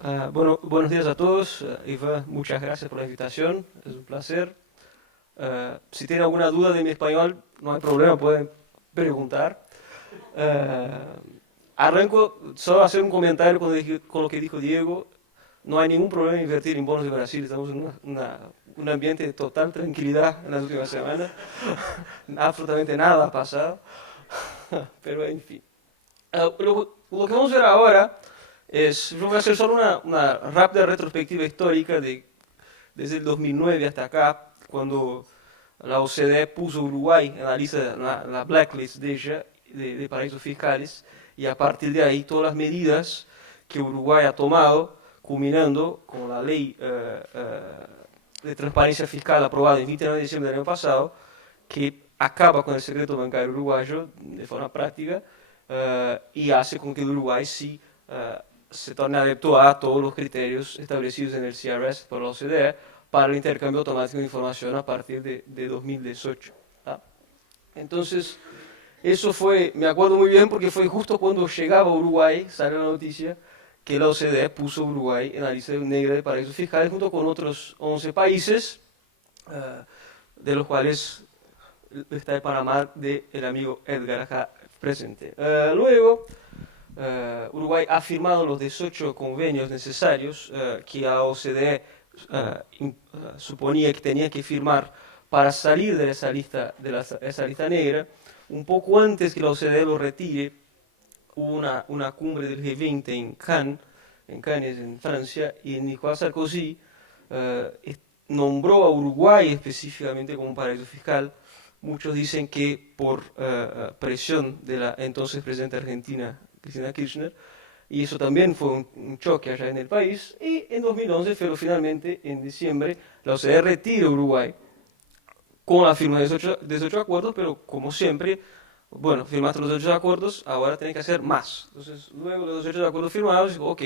Bueno, buenos días a todos. Iván, muchas gracias por la invitación. Es un placer. Si tienen alguna duda de mi español, no hay problema, pueden preguntar. Eh, Arranco solo a hacer un comentario con lo que dijo Diego. No hay ningún problema en invertir en bonos de Brasil. Estamos en un ambiente de total tranquilidad en las últimas semanas. Absolutamente nada ha pasado. Pero en fin. Lo que vamos a ver ahora es, yo voy a hacer solo una rápida retrospectiva histórica desde el 2009 hasta acá, cuando la OCDE puso Uruguay en la lista, la blacklist de ella, de paraísos fiscales, y a partir de ahí todas las medidas que Uruguay ha tomado, culminando con la ley de transparencia fiscal aprobada el 29 de diciembre del año pasado, que acaba con el secreto bancario uruguayo de forma práctica y hace con que el Uruguay sí se torne adepto a todos los criterios establecidos en el CRS por la OCDE para el intercambio automático de información a partir de 2018. ¿Ah? Entonces, eso fue, me acuerdo muy bien porque fue justo cuando llegaba a Uruguay, salió la noticia, que la OCDE puso a Uruguay en la lista negra de paraísos fiscales junto con otros 11 países, de los cuales está el Panamá del amigo Edgar acá presente. Luego, Uruguay ha firmado los 18 convenios necesarios que la OCDE suponía que tenía que firmar para salir de esa lista negra. Un poco antes que la OCDE lo retire, hubo una cumbre del G20 en Cannes, en Francia, y Nicolas Sarkozy nombró a Uruguay específicamente como un paraíso fiscal. Muchos dicen que por presión de la entonces presidenta argentina, Cristina Kirchner, y eso también fue un choque allá en el país. Y en 2011, pero finalmente en diciembre, la OCDE retira a Uruguay con la firma de 18 acuerdos, pero como siempre, bueno, firmaste los 18 acuerdos, ahora tenés que hacer más. Entonces, luego de los 18 acuerdos firmados, ok,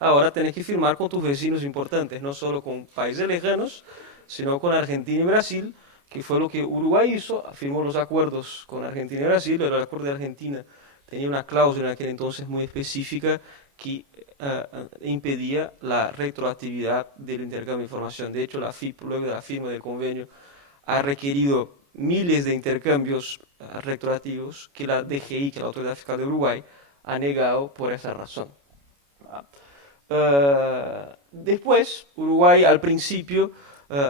ahora tenés que firmar con tus vecinos importantes, no solo con países lejanos, sino con Argentina y Brasil, que fue lo que Uruguay hizo, firmó los acuerdos con Argentina y Brasil. El acuerdo de Argentina tenía una cláusula en aquel entonces muy específica que impedía la retroactividad del intercambio de información. De hecho, la FIP, luego de la firma del convenio, ha requerido miles de intercambios retroactivos que la DGI, que es la Autoridad Fiscal de Uruguay, ha negado por esa razón. Después, Uruguay al principio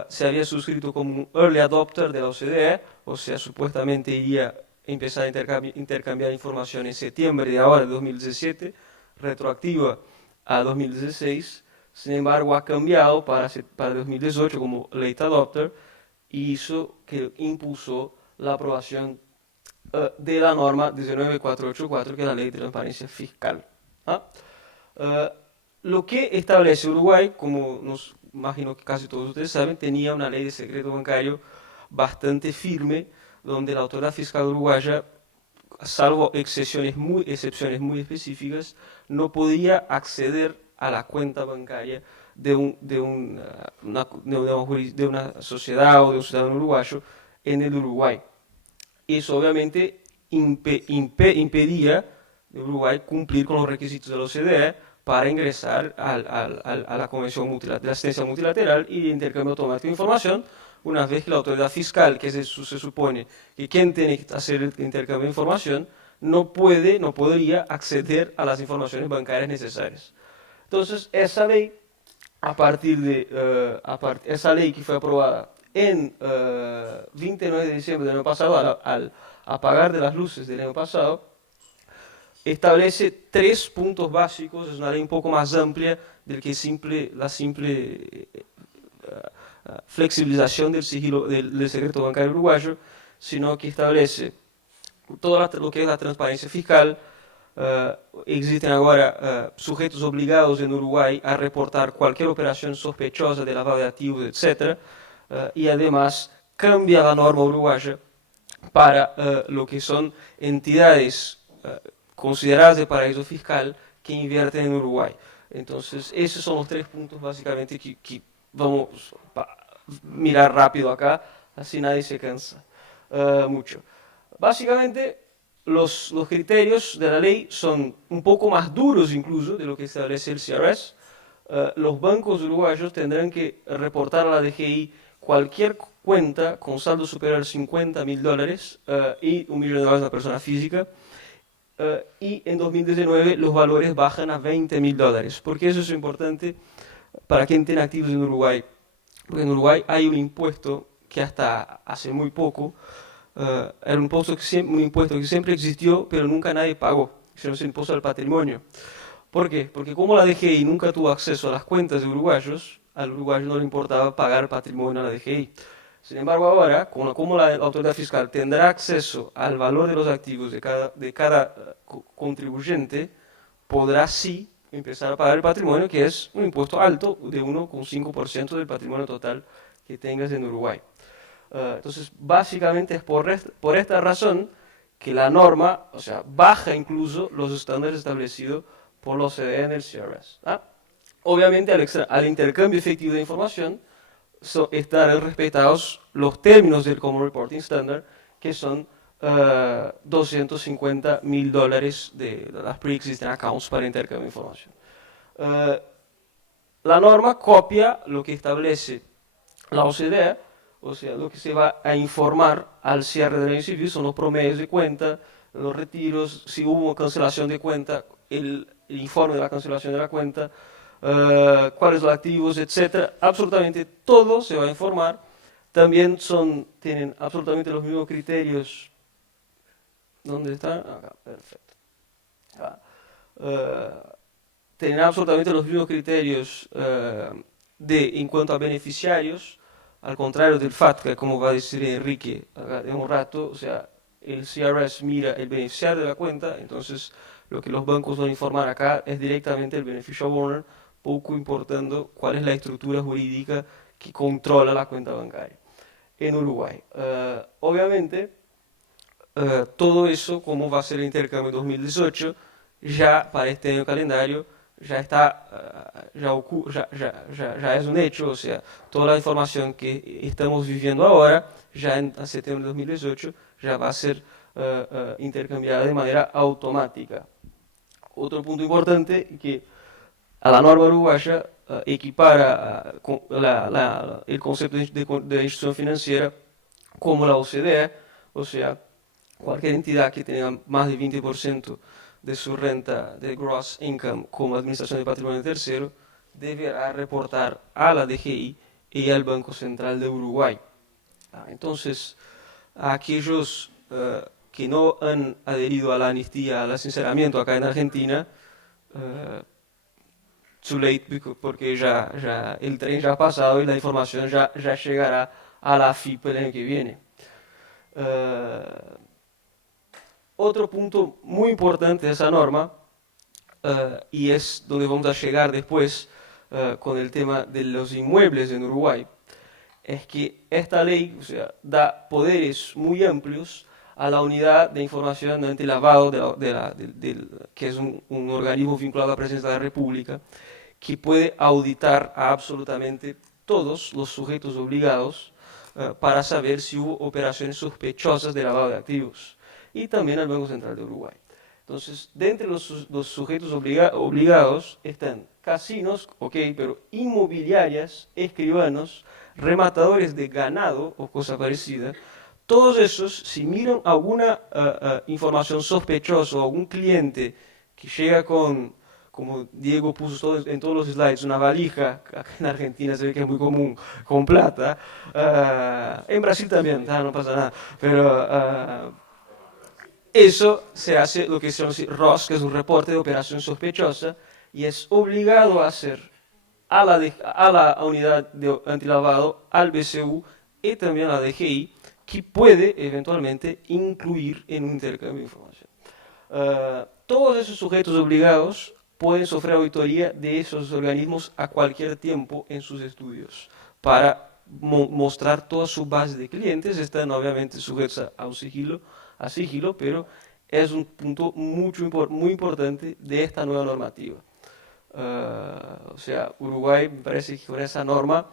se había suscrito como un early adopter de la OCDE, o sea, supuestamente iría a empezar a intercambiar información en septiembre de ahora, de 2017, retroactiva a 2016. Sin embargo, ha cambiado para 2018 como late adopter y hizo que impulsó la aprobación de la norma 19484, que es la ley de transparencia fiscal. ¿Ah? Uh, lo que establece Uruguay, como nos imagino que casi todos ustedes saben, tenía una ley de secreto bancario bastante firme, donde la autoridad fiscal uruguaya, salvo excepciones muy específicas, no podía acceder a la cuenta bancaria de una sociedad o de un ciudadano uruguayo en el Uruguay. Eso obviamente impedía de Uruguay cumplir con los requisitos de la OCDE para ingresar a la Convención de la Asistencia Multilateral y de Intercambio Automático de Información, una vez que la autoridad fiscal, que se supone que quien tiene que hacer el intercambio de información, no podría acceder a las informaciones bancarias necesarias. Entonces, esa ley, esa ley que fue aprobada en 29 de diciembre del año pasado, al apagar de las luces del año pasado, establece tres puntos básicos. Es una ley un poco más amplia del que la simple flexibilización del sigilo del secreto bancario uruguayo, sino que establece todo lo que es la transparencia fiscal. Existen ahora sujetos obligados en Uruguay a reportar cualquier operación sospechosa de lavado de activos, etc. Y además cambia la norma uruguaya para lo que son entidades consideradas de paraíso fiscal que invierten en Uruguay. Entonces, esos son los tres puntos básicamente que vamos a mirar rápido acá, así nadie se cansa mucho. Básicamente, los criterios de la ley son un poco más duros incluso de lo que establece el CRS. los bancos uruguayos tendrán que reportar a la DGI cualquier cuenta con saldo superior a $50.000 y $1.000.000 a la persona física. Y en 2019 los valores bajan a $20.000. ¿Por qué eso es importante para quien tiene activos en Uruguay? Porque en Uruguay hay un impuesto que hasta hace muy poco era un impuesto que siempre existió, pero nunca nadie pagó. Se llama el impuesto al patrimonio. ¿Por qué? Porque como la DGI nunca tuvo acceso a las cuentas de uruguayos, al uruguayo no le importaba pagar patrimonio a la DGI. Sin embargo, ahora, como la autoridad fiscal tendrá acceso al valor de los activos de cada contribuyente, podrá sí empezar a pagar el patrimonio, que es un impuesto alto de 1,5% del patrimonio total que tengas en Uruguay. Entonces, básicamente es por esta razón que la norma, o sea, baja incluso los estándares establecidos por la OCDE en el CRS. ¿Ah? Obviamente, al intercambio efectivo de información, estarán respetados los términos del Common Reporting Standard, que son $250.000 de las pre-existing accounts para intercambio de información. La norma copia lo que establece la OCDE, o sea, lo que se va a informar al cierre del año civil son los promedios de cuenta, los retiros, si hubo cancelación de cuenta, el informe de la cancelación de la cuenta, cuáles los activos, etcétera. Absolutamente todo se va a informar. También tienen absolutamente los mismos criterios. ¿Dónde están? Acá, perfecto. Tienen absolutamente los mismos criterios en cuanto a beneficiarios, al contrario del FATCA, como va a decir Enrique de un rato. O sea, el CRS mira el beneficiario de la cuenta, entonces lo que los bancos van a informar acá es directamente el beneficial owner, poco importando cuál es la estructura jurídica que controla la cuenta bancaria en Uruguay. Obviamente, todo eso, como va a ser el intercambio 2018, ya para este año calendario, ya está, ya es un hecho. O sea, toda la información que estamos viviendo ahora, ya en septiembre de 2018, ya va a ser intercambiada de manera automática. Otro punto importante que a la norma uruguaya equipara el concepto de institución financiera como la OCDE, o sea, cualquier entidad que tenga más del 20% de su renta de gross income como administración de patrimonio tercero deberá reportar a la DGI y al Banco Central de Uruguay. Entonces, a aquellos que no han adherido a la amnistía, al sinceramiento acá en Argentina, too late, porque ya el tren ya ha pasado y la información ya llegará a la FIP el año que viene. Otro punto muy importante de esa norma, y es donde vamos a llegar después con el tema de los inmuebles en Uruguay, es que esta ley, o sea, da poderes muy amplios a la unidad de información de antilavado, que es un organismo vinculado a la Presidencia de la República, que puede auditar a absolutamente todos los sujetos obligados para saber si hubo operaciones sospechosas de lavado de activos, y también al Banco Central de Uruguay. Entonces, de entre los sujetos obligados están casinos, ok, pero inmobiliarias, escribanos, rematadores de ganado o cosa parecida. Todos esos, si miran alguna información sospechosa o algún cliente que llega con, como Diego puso en todos los slides, una valija, acá en Argentina se ve que es muy común, con plata, en Brasil también, no pasa nada, pero eso se hace lo que se llama ROS, que es un reporte de operación sospechosa, y es obligado a hacer a la unidad de antilavado, al BCU y también a la DGI, que puede eventualmente incluir en un intercambio de información. Todos esos sujetos obligados pueden sufrir auditoría de esos organismos a cualquier tiempo en sus estudios para mostrar toda su base de clientes. Están obviamente sujetos a sigilo, pero es un punto muy importante de esta nueva normativa. O sea, Uruguay me parece que con esa norma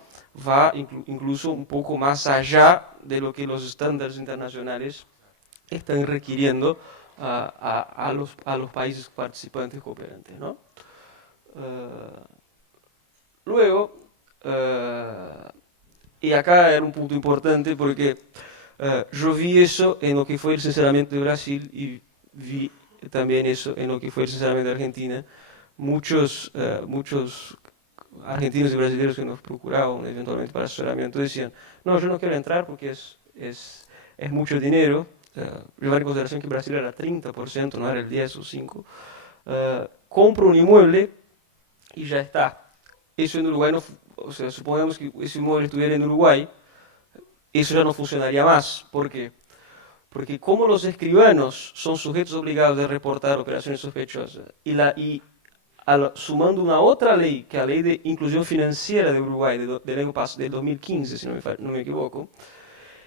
va incluso un poco más allá de lo que los estándares internacionales están requiriendo a los países participantes cooperantes, ¿no? Luego, y acá era un punto importante porque yo vi eso en lo que fue el sinceramiento de Brasil y vi también eso en lo que fue el sinceramiento de Argentina. Muchos argentinos y brasileños que nos procuraban eventualmente para asesoramiento decían, no, yo no quiero entrar porque es mucho dinero. Llevar en consideración que Brasil era 30%, no era el 10 o 5. Compro un inmueble y ya está. Eso en Uruguay no, o sea, supongamos que ese inmueble estuviera en Uruguay, eso ya no funcionaría más. ¿Por qué? Porque como los escribanos son sujetos obligados de reportar operaciones sospechosas sumando una otra ley, que es la ley de inclusión financiera de Uruguay del año pasado, del 2015, si no me equivoco,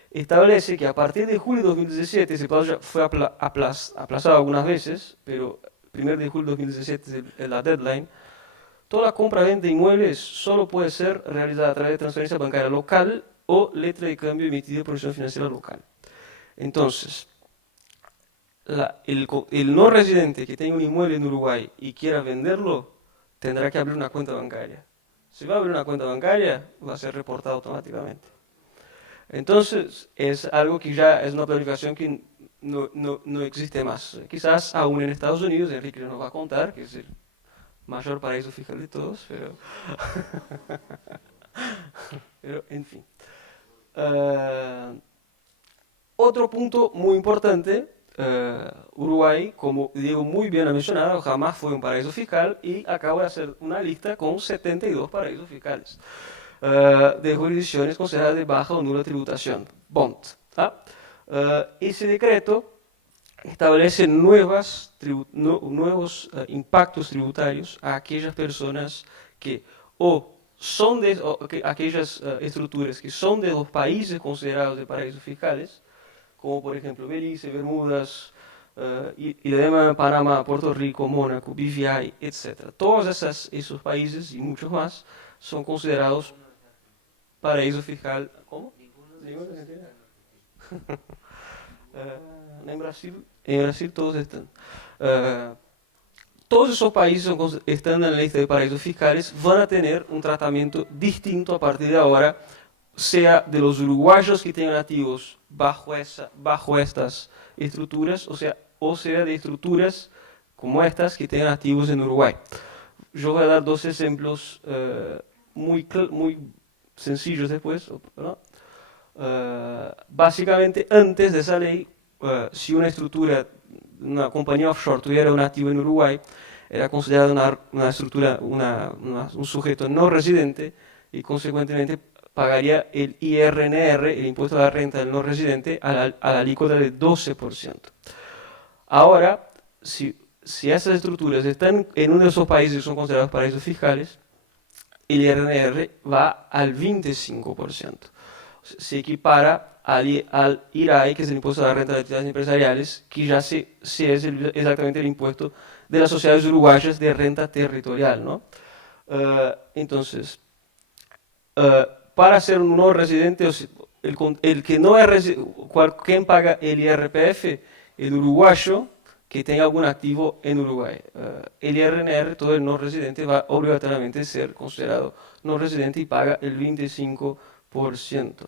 establece que a partir de julio de 2017, ese plazo ya fue aplazado algunas veces, pero 1 de julio de 2017 es la deadline. Toda compra-venta de inmuebles solo puede ser realizada a través de transferencia bancaria local o letra de cambio emitida por institución financiera local. Entonces, el no residente que tenga un inmueble en Uruguay y quiera venderlo, tendrá que abrir una cuenta bancaria. Si va a abrir una cuenta bancaria, va a ser reportado automáticamente. Entonces, es algo que ya es una planificación que no existe más. Quizás aún en Estados Unidos, Enrique nos va a contar, que es el mayor paraíso fiscal de todos, pero en fin. Otro punto muy importante, Uruguay, como Diego muy bien ha mencionado, jamás fue un paraíso fiscal y acabo de hacer una lista con 72 paraísos fiscales de jurisdicciones consideradas de baja o nula tributación, BONT. Ese decreto establece nuevos impactos tributarios a aquellas personas que aquellas estructuras que son de los países considerados de paraísos fiscales, como por ejemplo Belice, Bermudas, Irlanda, Panamá, Puerto Rico, Mónaco, BVI, etc. Todos esos países y muchos más son considerados paraíso fiscal. ¿Cómo? Ninguno de Argentina. En Brasil todos están. Todos esos países están en la lista de paraísos fiscales, van a tener un tratamiento distinto a partir de ahora, sea de los uruguayos que tengan activos bajo estas estructuras, o sea de estructuras como estas que tengan activos en Uruguay. Yo voy a dar dos ejemplos muy sencillos después, ¿no? Básicamente, antes de esa ley, si una compañía offshore tuviera un activo en Uruguay, era considerada una estructura, un sujeto no residente y consecuentemente pagaría el IRNR, el impuesto a la renta del no residente, a la alícuota del 12%. Ahora, si esas estructuras están en uno de esos países que son considerados paraísos fiscales, el IRNR va al 25%. Se equipara al IRAE, que es el impuesto a la renta de actividades empresariales, que ya es exactamente el impuesto de las sociedades uruguayas de renta territorial, ¿no? Entonces, para ser un no residente, el que no es residente, ¿quién paga el IRPF? El uruguayo que tenga algún activo en Uruguay. El IRNR, todo el no residente va obligatoriamente a ser considerado no residente y paga el 25%.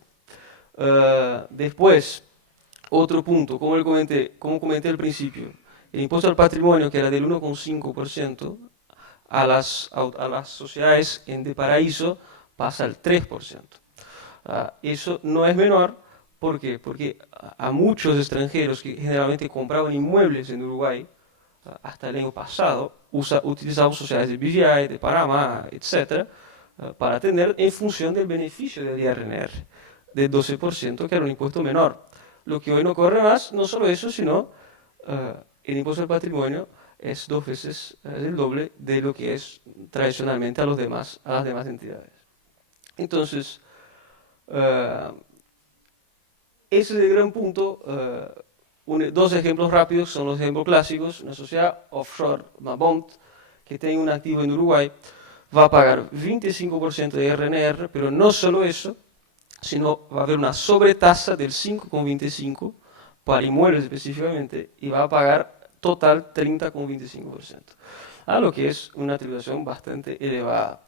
Después, otro punto, como comenté al principio, el impuesto al patrimonio, que era del 1,5%, a las sociedades de paraíso pasa al 3%. Eso no es menor, ¿por qué? Porque a muchos extranjeros que generalmente compraban inmuebles en Uruguay, hasta el año pasado, utilizaban sociedades de BVI, de Panamá, etc., para atender en función del beneficio del IRNR, del 12%, que era un impuesto menor. Lo que hoy no corre más, no solo eso, sino el impuesto al patrimonio es 2 veces el doble de lo que es tradicionalmente a las demás entidades. Entonces, ese es el gran punto. Dos ejemplos rápidos son los ejemplos clásicos. Una sociedad offshore, una BONT, que tenga un activo en Uruguay, va a pagar 25% de IRNR, pero no solo eso, sino va a haber una sobretasa del 5,25% para inmuebles específicamente, y va a pagar total 30,25%, a lo que es una tributación bastante elevada.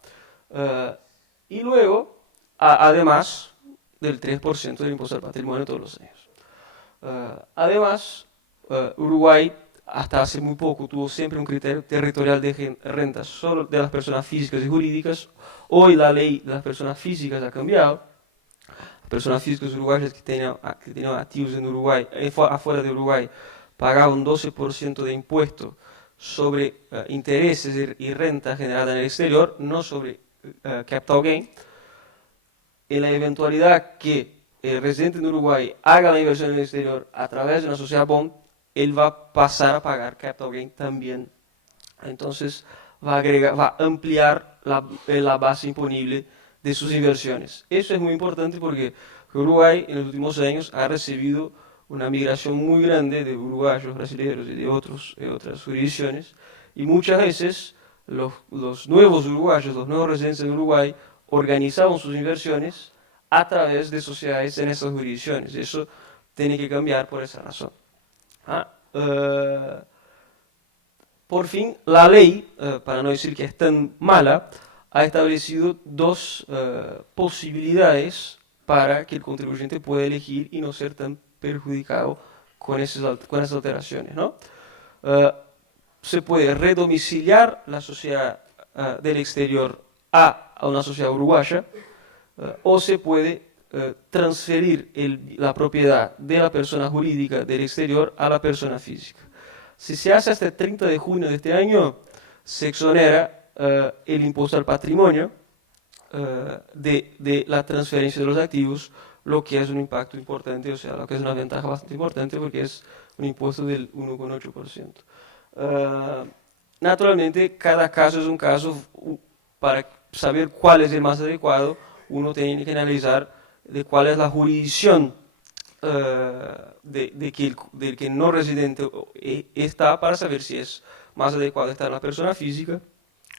Y luego, además del 3% del impuesto al patrimonio todos los años. Además, Uruguay hasta hace muy poco tuvo siempre un criterio territorial de renta solo de las personas físicas y jurídicas. Hoy la ley de las personas físicas ha cambiado. Las personas físicas uruguayas que tenían activos en Uruguay, afuera de Uruguay, pagaban un 12% de impuesto sobre intereses y renta generada en el exterior, no sobre capital gain. En la eventualidad que el residente en Uruguay haga la inversión en el exterior a través de una sociedad bond, él va a pasar a pagar capital gain también. Entonces va a ampliar la base imponible de sus inversiones. Eso es muy importante porque Uruguay en los últimos años ha recibido una migración muy grande de uruguayos, brasileños y de otras jurisdicciones, y muchas veces los nuevos uruguayos, los nuevos residentes en Uruguay, organizaban sus inversiones a través de sociedades en esas jurisdicciones. Eso tiene que cambiar por esa razón. Por fin, la ley, para no decir que es tan mala, ha establecido dos posibilidades para que el contribuyente pueda elegir y no ser tan perjudicado con esas alteraciones, ¿no? Se puede redomiciliar la sociedad del exterior a una sociedad uruguaya, o se puede transferir la propiedad de la persona jurídica del exterior a la persona física. Si se hace hasta el 30 de junio de este año, se exonera el impuesto al patrimonio de la transferencia de los activos, lo que es un impacto importante, o sea, lo que es una ventaja bastante importante porque es un impuesto del 1,8%. Naturalmente, cada caso es un caso. Para saber cuál es el más adecuado, uno tiene que analizar de cuál es la jurisdicción del que no residente está, para saber si es más adecuado estar en la persona física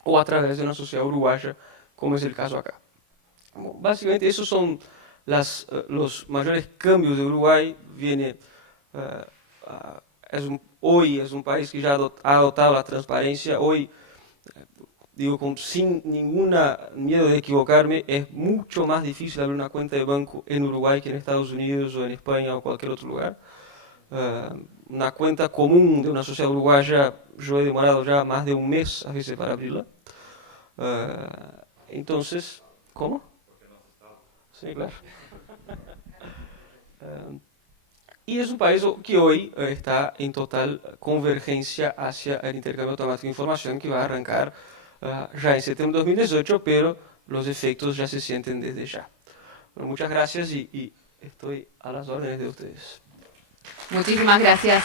o a través de una sociedad uruguaya, como es el caso acá. Básicamente esos son los mayores cambios de Uruguay. Hoy es un país que ya ha adoptado la transparencia. Hoy, digo sin ningún miedo de equivocarme, es mucho más difícil abrir una cuenta de banco en Uruguay que en Estados Unidos o en España o cualquier otro lugar. Una cuenta común de una sociedad uruguaya, yo he demorado ya más de un mes a veces para abrirla. Entonces, ¿cómo? Sí, claro. Y es un país que hoy está en total convergencia hacia el intercambio automático de información, que va a arrancar ya en septiembre de 2018, pero los efectos ya se sienten desde ya. Bueno, muchas gracias y estoy a las órdenes de ustedes. Muchísimas gracias.